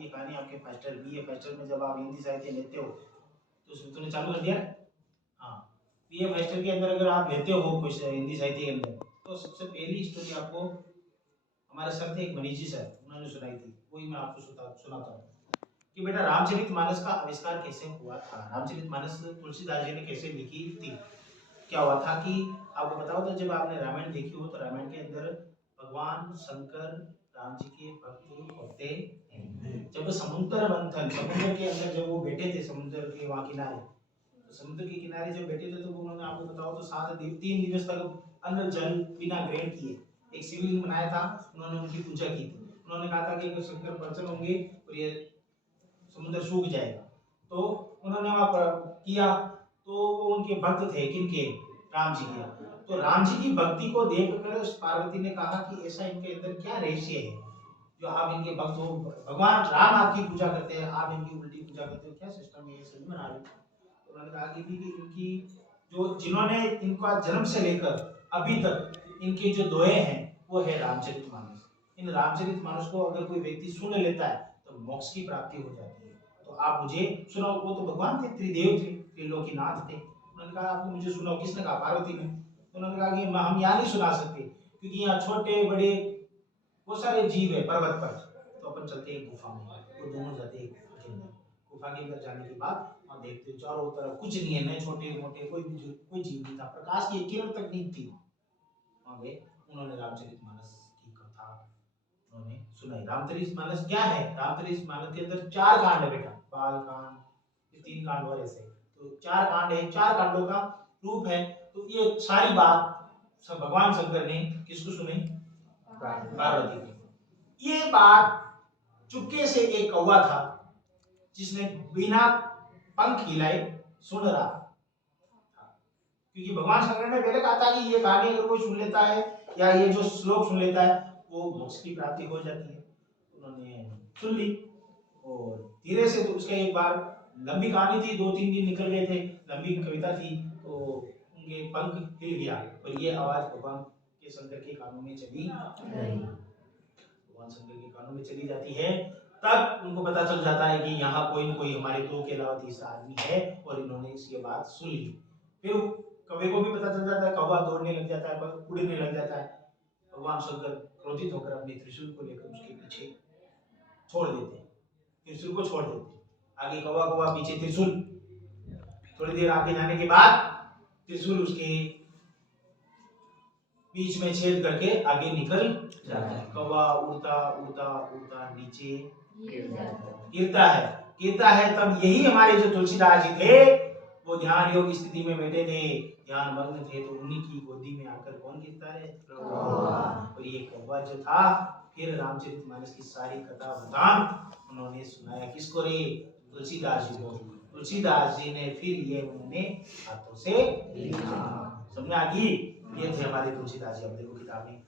ये कहानी आपके first year BA first year में जब आप हिंदी साहित्य लेते हो तो उसमें तूने चालू कर दिया। हाँ, बीए फर्स्ट ईयर के अंदर अगर आप लेते हो कुछ हिंदी साहित्य के अंदर तो सबसे पहली स्टोरी आपको हमारे सर थे एक मनीष जी सर, उन्होंने सुनाई थी, वही मैं आपको सुनाता हूँ कि बेटा रामचरितमानस का आविष्कार कैसे हुआ था। रामचरितमानस तुलसीदास जी ने कैसे लिखी थी। क्या हुआ था कि आपको बताओ तो जब आपने रामायण देखी हो तो रामायण के अंदर भगवान शंकर राम जी के भक्त होते हैं। जब समुद्र मंथन, समुद्र के अंदर जब वो बैठे थे समुद्र के वहां किनारे, तो समुद्र के किनारे जब बैठे थे तो उन्होंने आपको बताओ तो 3 दिवस तक अन्न जल बिना ग्रहण किए एक शिवलिंग बनाया था, उन्होंने उनकी पूजा की थी। उन्होंने कहा था कि अगर शंकर प्रसन्न होंगे और ये समुद्र सूख जाएगा, तो उन्होंने वहां किया। तो वो उनके भक्त थे, किनके? राम जी के। तो राम जी की भक्ति को देखकर पार्वती ने कहा कि ऐसा इनके अंदर क्या रहस्य है जो आप इनके भक्त हो, भगवान राम आपकी पूजा करते हैं, आप इनकी उल्टी पूजा करते हो, क्या सिस्टम है ये सही बना रहे हो? तो उन्होंने कहा कि इनकी जो जिन्होंने इनका जन्म से लेकर अभी तक इनके जो दोहे हैं वो है रामचरितमानस। इन रामचरितमानस को अगर कोई व्यक्ति सुन लेता है तो मोक्ष की प्राप्ति हो जाती है। तो आप मुझे सुनाओ। वो तो भगवान थे, त्रिदेव थे, त्रिलोकीनाथ थे। उन्होंने कहा आपको मुझे सुनाओ। किसने कहा? पार्वती ने। तो उन्होंने कहा कि हम यहाँ नहीं सुना सकते क्योंकि यहाँ छोटे बड़े बहुत सारे जीव है पर्वत पर। तो अपन चलते हैं गुफा में, वो दोनों जाते हैं गुफा के अंदर। गुफा के अंदर जाने के बाद वहाँ देखते चारों तरफ कुछ नहीं है, न छोटे मोटे कोई जीव नहीं था, प्रकाश की एक किरण तक नहीं थी। वहाँ गए, उन्होंने रामचरितमानस की कथा उन्होंने सुनाई। रामचरितमानस क्या है? रामचरितमानस के अंदर 4 कांड है बेटा, बाल कांड, 3 कांड और ऐसे, तो 4 कांड है, 4 कांडों का रूप है। तो ये सारी बात सब भगवान शंकर ने किसको सुनाई? पार्वती को। ये बात चुपके से एक कौवा था जिसने बिना पंख हिलाए सुन रहा था, क्योंकि भगवान शंकर ने पहले कहा था कि ये कहानी अगर कोई सुन लेता है या ये जो श्लोक सुन लेता है वो मोक्ष की प्राप्ति हो जाती है। उन्होंने सुन ली और धीरे से, तो उसका एक बार लंबी कहानी थी, 2-3 दिन निकल गए थे, लंबी कविता थी, तो उनके पंख हिल गया और ये आवाज भगवान के शंकर के कानों में चली गई। भगवान शंकर के कानों में चली जाती है, तब उनको पता चल जाता है कि यहाँ कोई न कोई हमारे 2 के अलावा तीसरा आदमी है और इन्होंने इसकी बात सुन ली। फिर कौवे को भी पता चल जाता है, कौवा दौड़ने लग जाता है, उड़ने लग जाता है। भगवान शंकर क्रोधित होकर अपने त्रिशूल को लेकर उसके पीछे छोड़ देते हैं, त्रिशूल को छोड़ देते हैं। आगे कौवा कौवा पीछे त्रिशूल। थोड़ी देर आगे जाने के बाद त्रिशूल उसके बीच में छेद करके आगे निकल जाता है। कौवा उड़ता उड़ता उड़ता नीचे गिरता है। तब यही हमारे जो तुलसीदास जी थे वो ध्यान योग स्थिति में बैठे थे, ध्यान मग्न थे, तो उन्हीं की गोदी में आकर कौन गिरता है? और ये कौवा जो था फिर रामचरितमानस की सारी कथा वृतांत उन्होंने सुनाया। किसको रे? तुलसीदास जी को। तुलसीदास जी ने फिर ये उन्होंने हाथों से लिखा। समझ आ गई? ये थे हमारे तुलसीदास जी। अब देखो किताब में